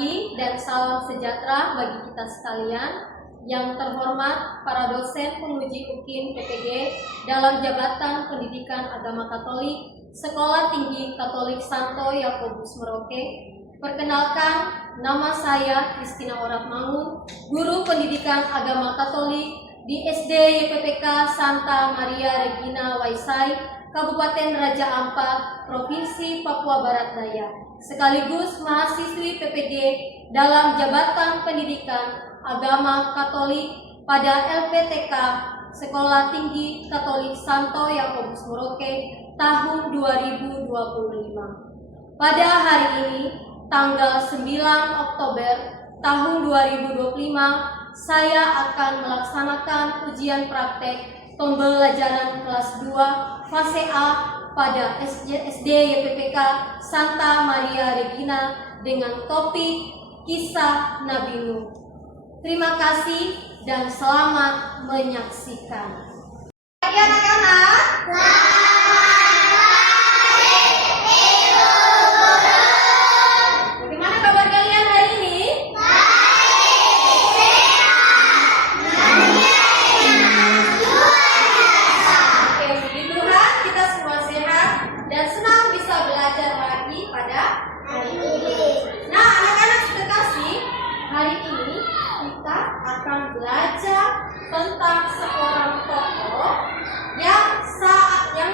pagi dan salam sejahtera bagi kita sekalian. Yang terhormat para dosen penguji UKIN PPG dalam jabatan Pendidikan Agama Katolik Sekolah Tinggi Katolik Santo Yakobus Merauke. Perkenalkan, nama saya Kristina Oratmangun, guru Pendidikan Agama Katolik di SD YPPK Santa Maria Regina Waisai, Kabupaten Raja Ampat, Provinsi Papua Barat Daya, sekaligus mahasiswi PPG dalam jabatan Pendidikan Agama Katolik pada LPTK Sekolah Tinggi Katolik Santo Yakobus Merauke tahun 2025. Pada hari ini, tanggal 9 Oktober tahun 2025, saya akan melaksanakan ujian praktek pembelajaran kelas 2 fase A pada SD YPPK Santa Maria Regina dengan topik Kisah Nabi Nuh. Terima kasih dan selamat menyaksikan. Hai anak-anak. Bagaimana kabar kalian hari ini? Oke, puji Tuhan kita semua sehat dan senang bisa belajar lagi pada hari ini. Nah, anak-anak terkasih, hari ini kita akan belajar tentang seorang tokoh yang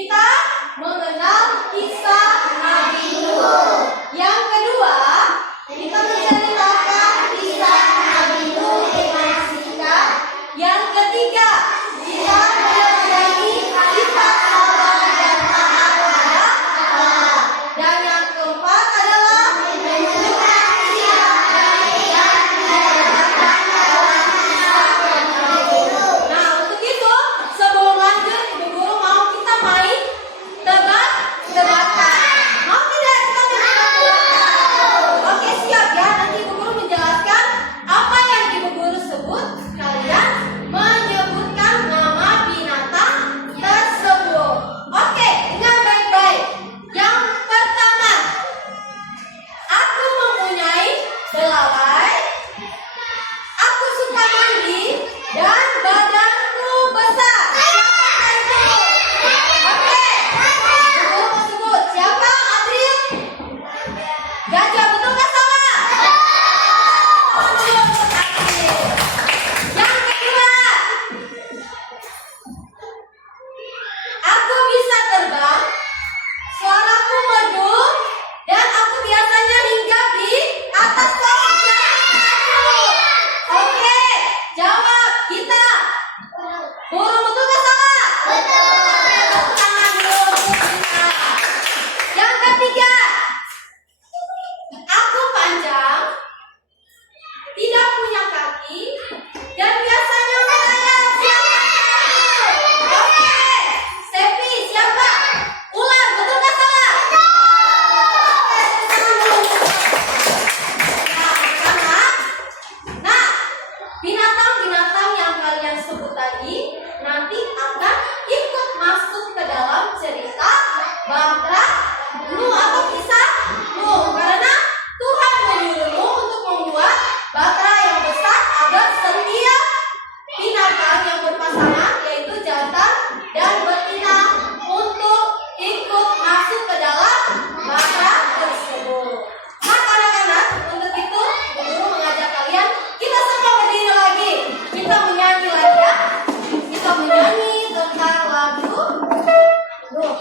kita mengenal kisah Nabi Nuh. Yang kedua, kita menceritakan kisah Nabi Nuh dengan singkat. Yang ketiga, kita mempelajari sifat sabar dan taat pada Allah. Dan yang keempat adalah menunjukkan siapa yang diadakan dalam kisah Nabi Nuh. Nah, untuk itu sebelum lanjut, Ibu Guru mau kita main tebak-tebakan. Mau tidak kita main tebak-tebakan? Oke, siap ya. Nanti Ibu Guru menjelaskan apa yang Ibu Guru sebut. Kalian menyebutkan nama binatang tersebut. Oke, dengar baik-baik. Yang pertama, aku mempunyai belalai. Aku suka mandi dan badanku besar. Siapa itu? Oke, Ibu Guru mau sebut. Siapa? Adril? Gajah, betul nggak salah? Betul, Adril. Yang kedua, aku bisa terbang, suaraku merdu, dan aku biasanya hinggap di atas pohon. Oke, jawab kita. Burung, betul nggak salah? Betul. Tepuk tangan dulu untuk kita. Yang ketiga, aku panjang, tidak punya kaki, dan biasanya merayap. Siapa itu? Oke, Stepi, siapa? Ular, betul nggak salah? Oke, tepuk tangan dulu. Nah, anak. Nah, binatang-binatang yang kalian sebut tadi nanti akan ikut masuk ke dalam cerita Batra Nuh atau kisah Nuh, karena Tuhan menyuruh Nuh untuk membuat batra yang besar agar setiap binatang yang berpasangan, yaitu jantan dan betina, untuk ikut masuk ke dalam batra tersebut. Nah, anak-anak, untuk itu Ibu Guru mengajak kalian, kita semua berdiri lagi. Kita menyanyi lagi ya. Kita menyanyi tentang lagu Nuh.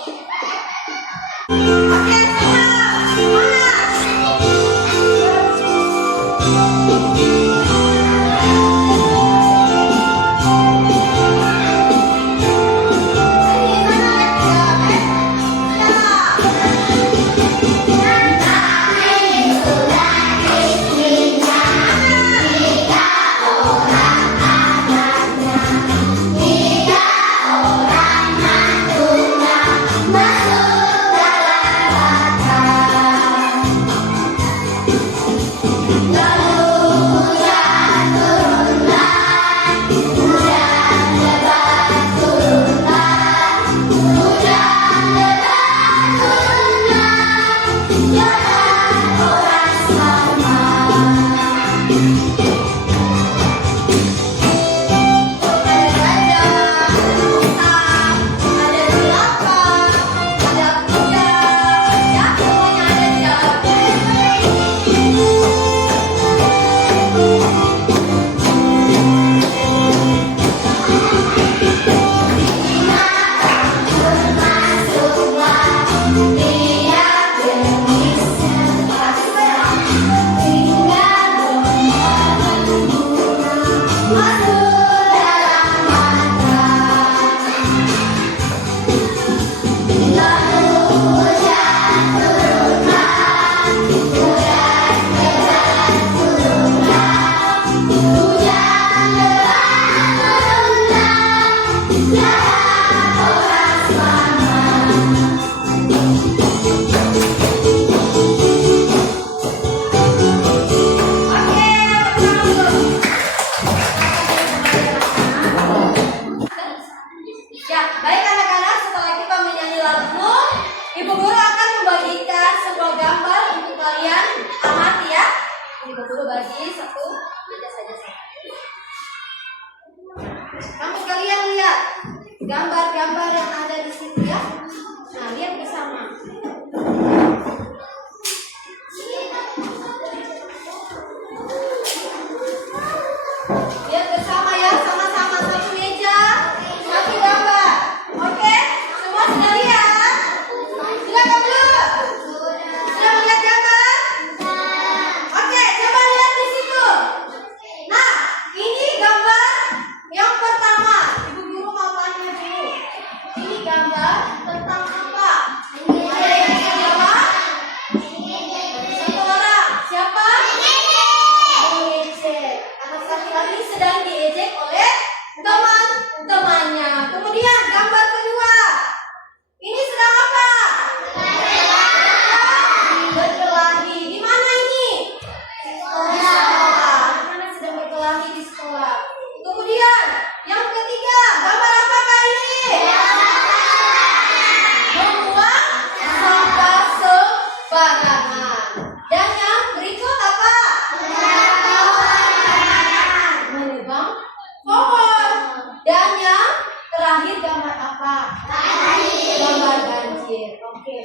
Oke.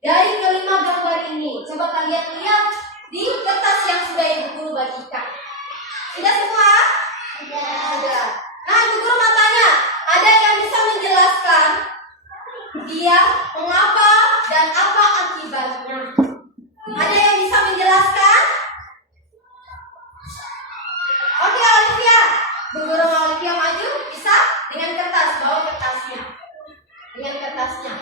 Dari kelima gambar ini, coba kalian lihat di kertas yang sudah Ibu Guru bagikan. Sudah semua? Sudah. Nah, Ibu Guru mau tanya, ada yang bisa menjelaskan dia mengapa dan apa akibatnya? Ada yang bisa menjelaskan? Oke, Olivia. Bu Guru mau Olivia maju, bisa? Dengan kertas, bawa kertasnya. Dengan kertasnya.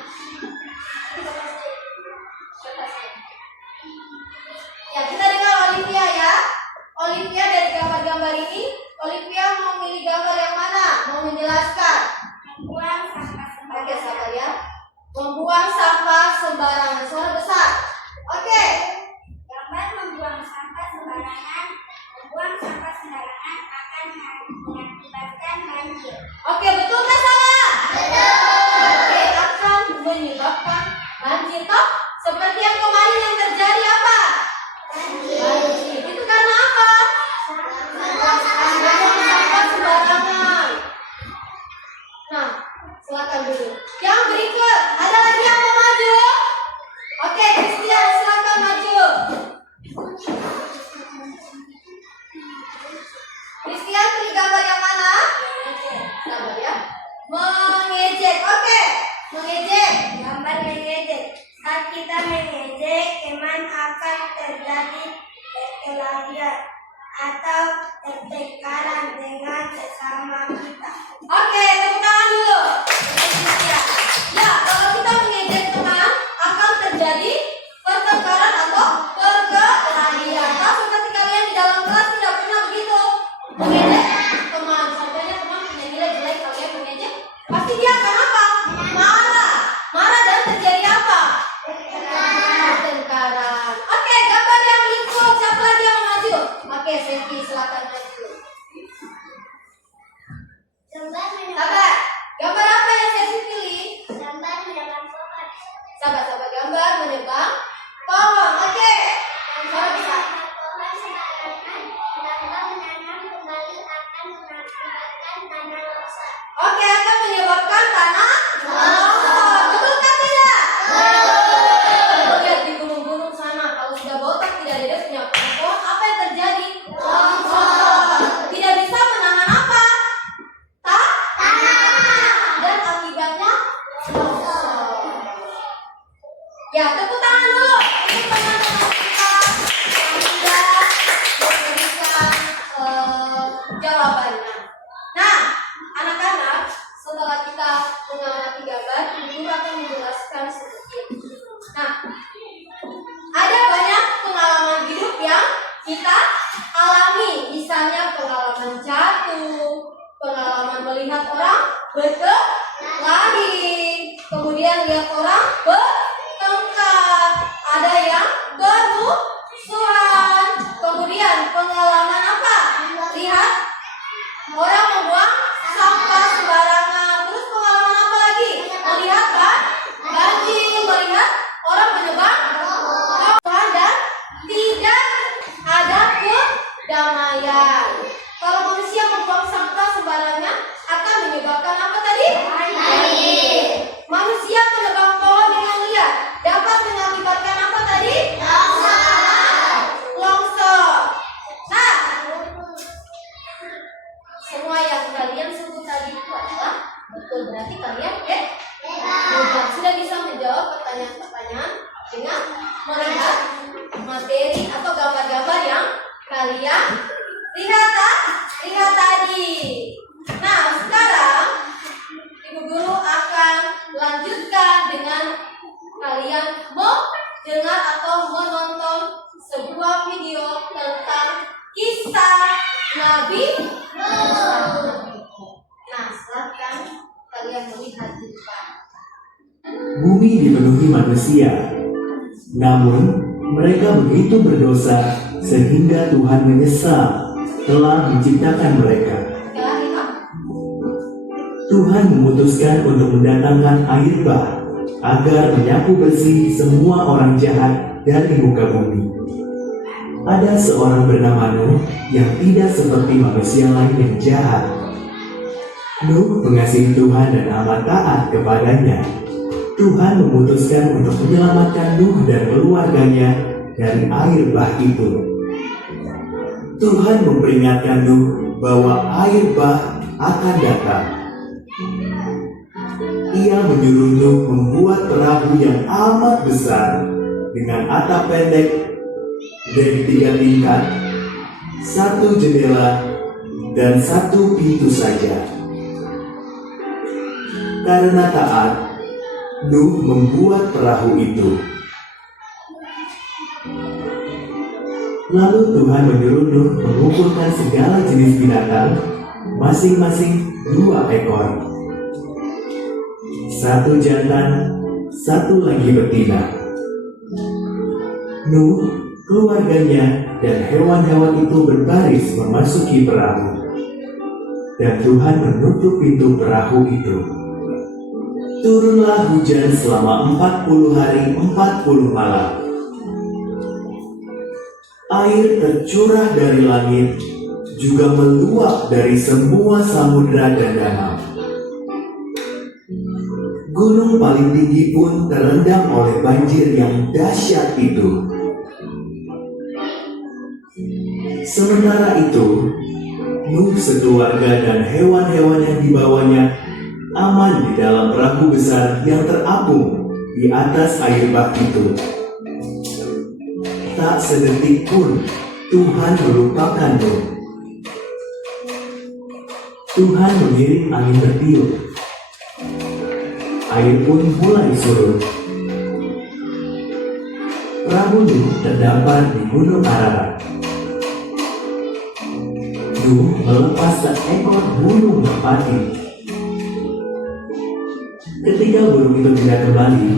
Ya, kita dengar Olivia ya. Olivia dari gambar-gambar ini, Olivia mau milih gambar yang mana? Mau menjelaskan? Membuang sampah sembarangan. Oke, sabar ya. Membuang sampah sembarangan. Suara besar. Oke. Gambar membuang sampah sembarangan. Membuang sampah sembarangan akan mengakibatkan banjir. Oke, betul nggak salah? Betul. Oke, akan menyebabkan banjir toh? Seperti yang kemarin yang terjadi apa? Banjir. Itu karena apa? Membuang sampah sembarangan. Nah, silakan dulu. Yang berikut, ada lagi yang mau maju? Oke, Christian, silakan maju. Christian, pilih gambar yang mana? Gambar ya. Mengejek. Oke, mengejek. Gambar mengejek. Saat kita mengejek, teman akan terjadi perkelahian atau pertengkaran dengan sesama kita. Oke, tepuk tangan dulu. Ya, kalau kita mengejek teman, akan terjadi pertengkaran atau perkelahian. Nah, seperti kalian di dalam kelas tidak pernah begitu mengejek teman. Sampainya teman punya nilai jelek, kalian mengejek, pasti dia akan apa? Marah. Marah dan terjadi apa? Pertengkaran. Oke, gambar yang berikut. Siapa lagi yang mau maju? Oke, Senti, silakan maju. Sabar. Gambar apa yang saya pilih? Gambar menebang pohon. Sabar, gambar menebang pohon. Oke. Suara besar. Pohon sembarangan, tanpa menanam kembali akan mengakibatkan tanah longsor. Oke, akan menyebabkan tanah longsor. Betul kan tidak? Betul. Lihat di gunung-gunung sana, kalau sudah botak tidak ada punya pohon, apa yang terjadi? Longsor. Tidak bisa menanam apa? Dan akibatnya longsor. Ya, tepuk tangan dulu untuk teman-teman kita yang sudah memberikan jawabannya. Nah, anak-anak, setelah kita mengamati gambar, Ibu akan menjelaskan sedikit. Nah, ada banyak pengalaman hidup yang kita alami, misalnya pengalaman jatuh, pengalaman melihat orang berkelahi, kemudian lihat orang bertengkar, ada yang bermusuhan, kemudian pengalaman apa? Lihat orang membuang sampah sembarangan, terus pengalaman apa lagi? Melihat banjir, melihat orang menebang pohon dan tidak ada kedamaian. Kalau manusia membuang sampah sembarangan akan menyebabkan apa tadi? Banjir. Manusia menebang pohon dengan liar dapat mengakibatkan apa tadi? Longsor. Nah, semua yang kalian sebut tadi itu adalah betul, berarti kalian hebat. Sudah bisa menjawab pertanyaan-pertanyaan dengan melihat materi atau gambar-gambar yang kalian lihat tadi. Nah, sekarang Ibu Guru akan lanjutkan dengan kalian mendengar atau menonton sebuah video tentang kisah Nabi Musa. Nah, silakan kalian melihat di depan. Bumi dipenuhi manusia, namun mereka begitu berdosa sehingga Tuhan menyesal telah menciptakan mereka. Tuhan memutuskan untuk mendatangkan air bah agar menyapu bersih semua orang jahat dari muka bumi. Ada seorang bernama Nuh yang tidak seperti manusia lain yang jahat. Nuh mengasihi Tuhan dan amat taat kepadanya. Tuhan memutuskan untuk menyelamatkan Nuh dan keluarganya dari air bah itu. Tuhan memperingatkan Nuh bahwa air bah akan datang. Ia menyuruh Nuh membuat perahu yang amat besar dengan atap pendek dan 3 tingkat, 1 jendela, dan 1 pintu saja. Karena taat, Nuh membuat perahu itu. Lalu Tuhan menyuruh Nuh mengumpulkan segala jenis binatang, masing-masing 2 ekor. 1 jantan, 1 lagi betina. Nuh, keluarganya, dan hewan-hewan itu berbaris memasuki perahu. Dan Tuhan menutup pintu perahu itu. Turunlah hujan selama 40 hari 40 malam. Air tercurah dari langit, juga meluap dari semua samudera dan danau. Gunung paling tinggi pun terendam oleh banjir yang dahsyat itu. Sementara itu, Nuh sekeluarga dan hewan-hewan yang dibawanya aman di dalam perahu besar yang terapung di atas air bah itu. Tak sedetik pun Tuhan melupakan Nuh. Tuhan mengirim angin bertiup. Air pun mulai surut. Perahu Nuh terdampar di Gunung Ararat. Nuh melepas seekor burung merpati. Ketika burung itu tidak kembali,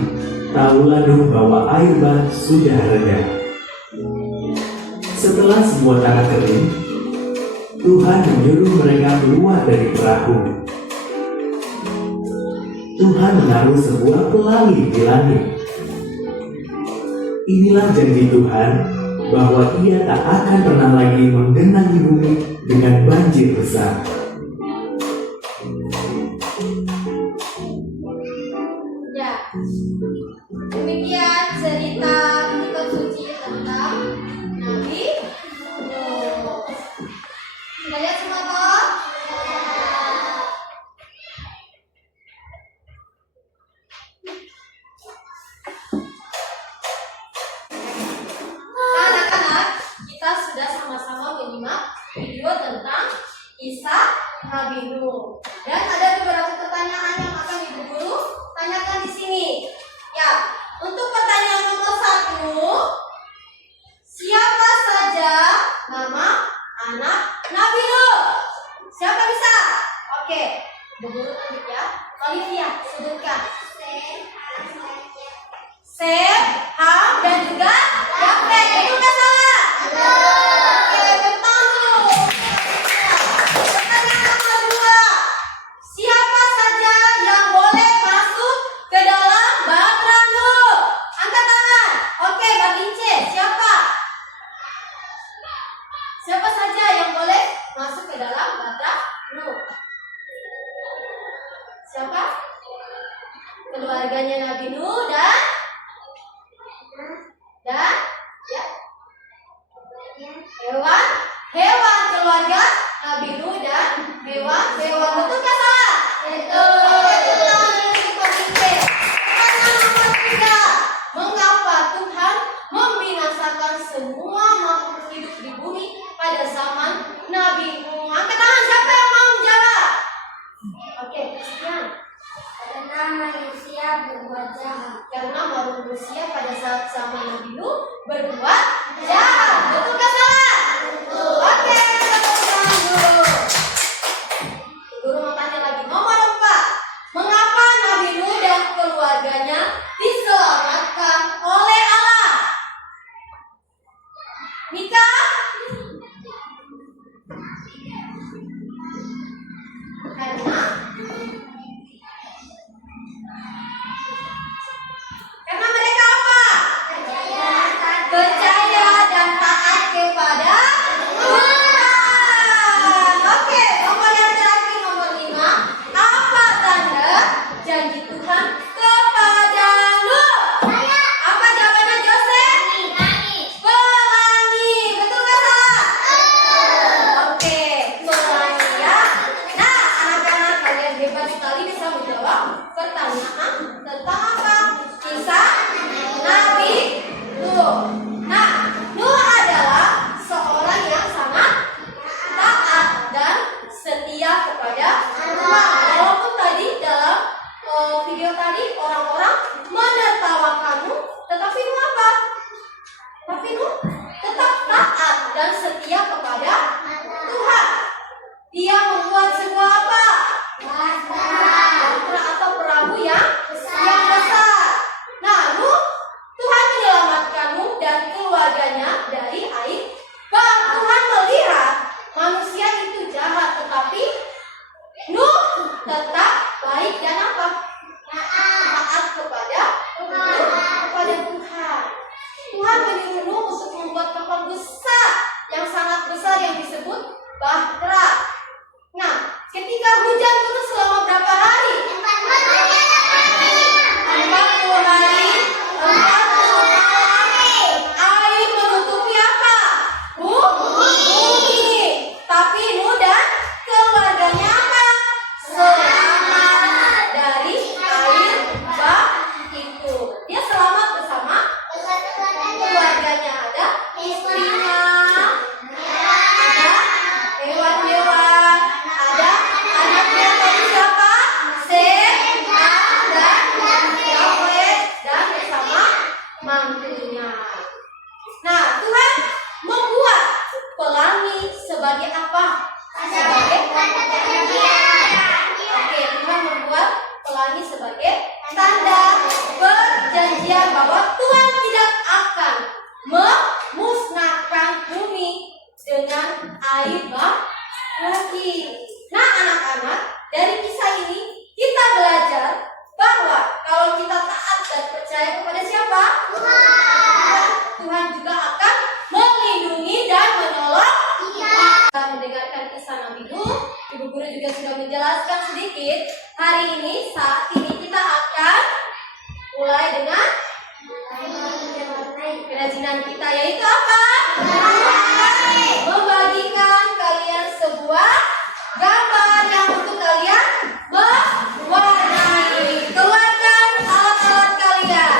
tahulah Nuh bahwa air bah sudah reda. Setelah semua tanah kering, Tuhan menyuruh mereka keluar dari perahu. Tuhan menaruh sebuah pelangi di langit. Inilah janji Tuhan bahwa Ia tak akan pernah lagi menggenangi bumi dengan banjir besar. Ya, demikian cerita kitab suci tentang Nabi Nuh. Kita lihat semua toh? Anak-anak, kita sudah sama-sama menyimak video tentang kisah Nabi Nuh. Dan ada beberapa pertanyaan yang akan Ibu Guru tanyakan di sini. Ya, untuk pertanyaan nomor 1, siapa saja nama anak Nabi Nuh? Siapa bisa? Oke, Ibu Guru lanjut ya. Olivia, sebutkan. Sem, Ham, dan juga Yafet. Betul nggak salah? Oke, betul. Pertanyaan nomor 2. Siapa saja yang boleh masuk ke dalam Bahtera Nuh? Angkat tangan. Oke, Babince, siapa? Siapa saja yang boleh masuk ke dalam Bahtera Nuh? Siapa? Keluarganya Nabi Nuh dan ya, hewan keluarga Nabi Nuh dan hewan. Betul nggak salah? Betul. Pertanyaan nomor 3. Mengapa Tuhan membinasakan semua makhluk hidup di bumi pada zaman Nabi Nuh? Angkat tangan, siapa yang mau menjawab? Oke, Christian. Karena manusia berbuat jahat. Karena manusia pada saat zaman Nabi Nuh berbuat jahat. Betul nggak salah? Betul. Oke, tepuk tangan dulu. Guru mau tanya lagi. Nomor 4. Mengapa Nabi Nuh dan keluarganya diselamatkan oleh Allah? Mika? Karena mereka apa? Percaya Mulai dengan kerajinan kita, yaitu apa? Membagikan kalian sebuah gambar yang untuk kalian mewarnai. Keluarkan alat-alat kalian.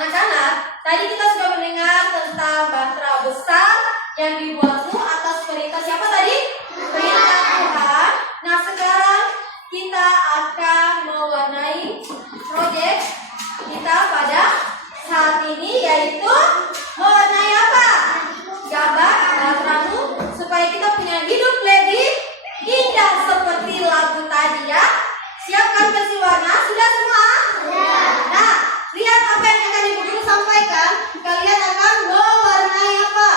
Anak-anak, tadi kita sudah mendengar tentang bahtera besar yang dibuatmu atas perintah siapa tadi? Perintah Tuhan. Nah, sekarang kita akan mewarnai proyek kita pada saat ini, yaitu mewarnai apa? Gambar bahteramu supaya kita punya hidup lebih indah seperti lagu tadi ya. Siapkan pensil warna? Sudah semua? Nah, lihat apa yang akan Ibu Guru sampaikan. Kalian akan mewarnai apa?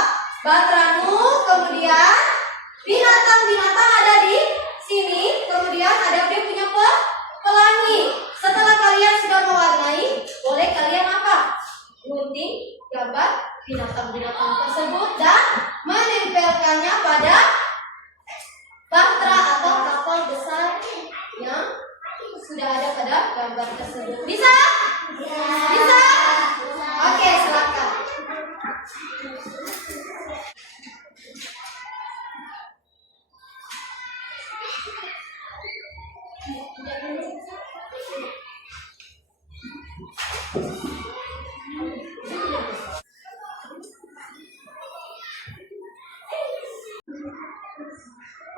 Bahteramu, kemudian binatang-binatang ada di sini, kemudian ada dia punya pelangi. Setelah kalian sudah mewarnai, boleh kalian apa? Gunting gambar binatang-binatang tersebut dan menempelkannya pada bahtera atau kapal besar yang sudah ada pada gambar tersebut. Bisa? Bisa? Oke, silakan.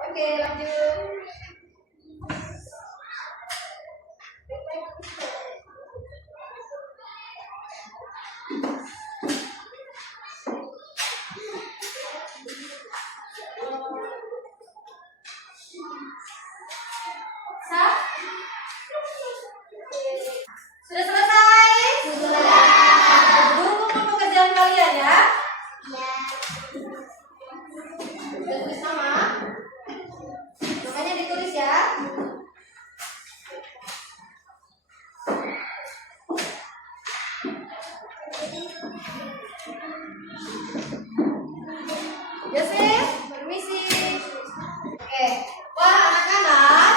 Oke, lanjut. Sudah selesai? Sudah. Tunggu pekerjaan kalian ya. Sudah tulis nama? Namanya ditulis ya. Yosef, permisi. Oke, wah anak-anak,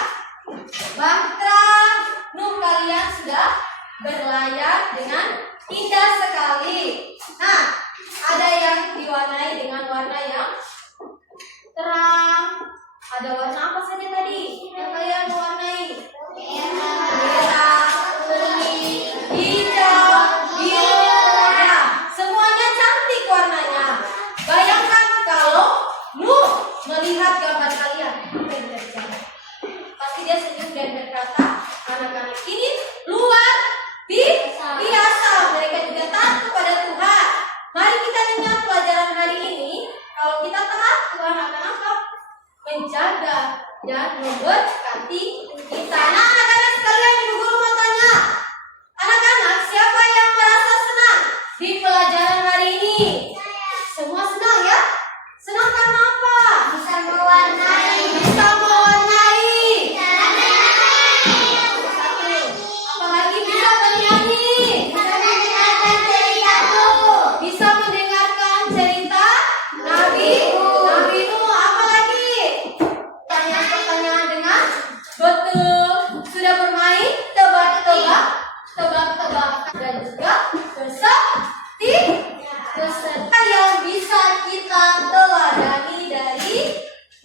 bahtera kalian sudah berlayar dengan indah sekali. Nah, ada yang diwarnai dengan warna yang terang. Ada warna apa saja tadi yang kalian mewarnai? Merah, kuning, hijau, biru. Nah, semuanya cantik warnanya. Bayangkan kalau Nuh melihat gambar kalian, apa yang dia bicara? Pasti dia senyum dan berkata, anak-anak ini luar biasa. Mereka juga takut pada Tuhan. Mari kita ingat pelajaran hari ini. Kalau kita taat, Tuhan akan apa? Menjaga dan memberkati kita. Nah, anak-anak sekalian, Ibu Guru mau tanya. Anak-anak, siapa yang merasa senang di pelajaran hari ini? Semua senang ya? Senang karena apa? Bisa mewarnai. Bisa mewarnai. Apalagi bisa bernyanyi. Bisa mendengarkan cerita Nabi Nuh. Apalagi pertanyaan dengan betul. Sudah bermain tebak-tebakan dan juga peserta yang bisa kita teladani dari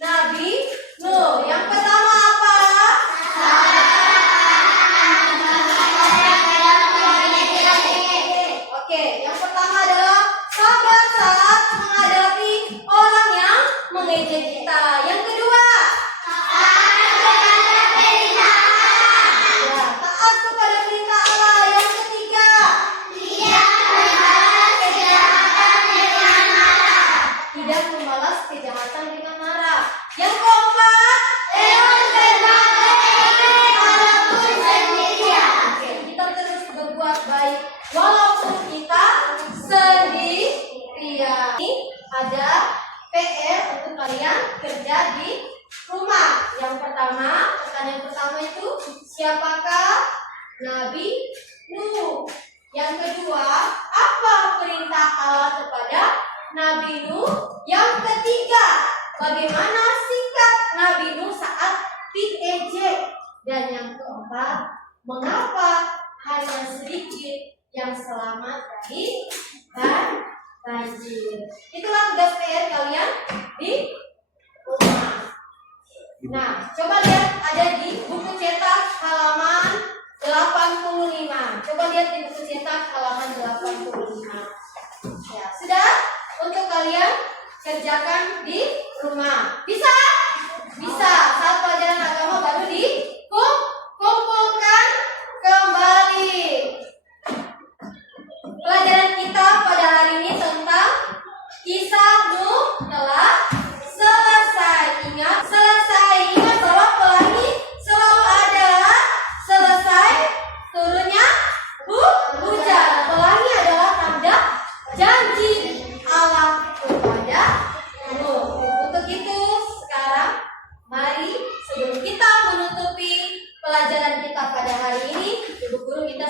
Nabi Nuh. Yang pertama apa? Oke, yang pertama adalah sabar saat menghadapi orang yang mengejek kita. Yang kedua, ya, taat kepada perintah Allah. Yang pertama itu siapakah Nabi Nuh? Yang kedua, apa perintah Allah kepada Nabi Nuh? Yang ketiga, bagaimana sikap Nabi Nuh saat diejek? Dan yang keempat, mengapa hanya sedikit yang selamat dari banjir? Itulah tugas PR kalian di rumah. Nah, coba lihat ada di buku cetak halaman 85. Coba lihat di buku cetak halaman 85. Ya, sudah untuk kalian kerjakan di rumah. Bisa? Bisa. Saat pelajaran agama baru dikumpulkan kembali. Pelajaran kita pada hari ini tentang kisah Nuh telah selesai. Ingat bahwa pelangi selalu ada selesai turunnya hujan. Pelangi adalah tanda janji Allah kepada Nuh. Untuk itu sekarang mari sebelum kita menutupi pelajaran kita pada hari ini, Ibu Guru minta